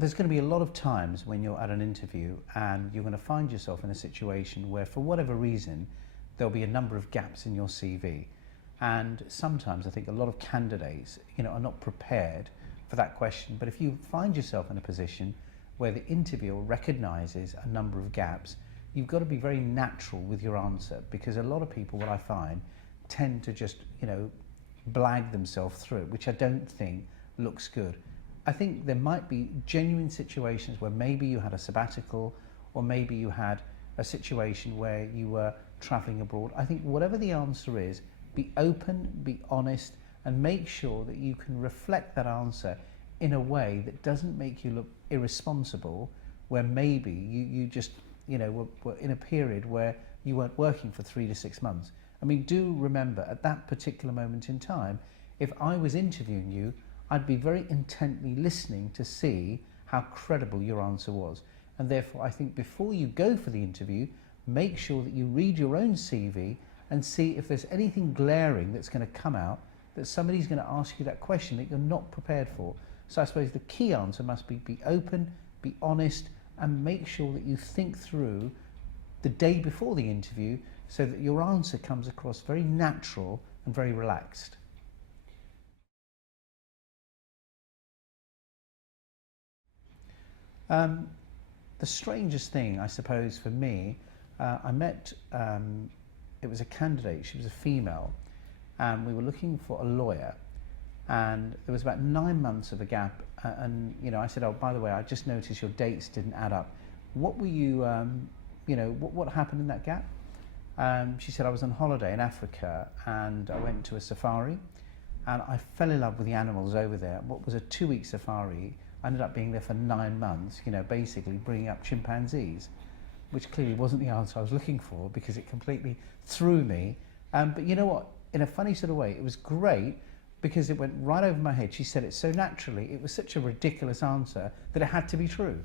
There's going to be a lot of times when you're at an interview and you're going to find yourself in a situation where, for whatever reason, there'll be a number of gaps in your CV. And sometimes I think a lot of candidates, are not prepared for that question. But if you find yourself in a position where the interviewer recognises a number of gaps, you've got to be very natural with your answer, because a lot of people, what I find, tend to just, blag themselves through it, which I don't think looks good. I think there might be genuine situations where maybe you had a sabbatical, or maybe you had a situation where you were travelling abroad. I think whatever the answer is, be open, be honest, and make sure that you can reflect that answer in a way that doesn't make you look irresponsible, where maybe you just, were in a period where you weren't working for 3 to 6 months. I mean, do remember, at that particular moment in time, if I was interviewing you, I'd be very intently listening to see how credible your answer was. And therefore, I think before you go for the interview, make sure that you read your own CV and see if there's anything glaring that's going to come out, that somebody's going to ask you that question that you're not prepared for. So I suppose the key answer must be open, be honest, and make sure that you think through the day before the interview so that your answer comes across very natural and very relaxed. The strangest thing, I suppose, for me, I met, it was a candidate, she was a female, and we were looking for a lawyer, and there was about 9 months of a gap, and I said, oh, by the way, I just noticed your dates didn't add up. What were you, what happened in that gap? She said, I was on holiday in Africa, and I went to a safari, and I fell in love with the animals over there. What was a 2-week safari, I ended up being there for 9 months, basically bringing up chimpanzees, which clearly wasn't the answer I was looking for, because it completely threw me. But you know what? In a funny sort of way, it was great, because it went right over my head. She said it so naturally. It was such a ridiculous answer that it had to be true.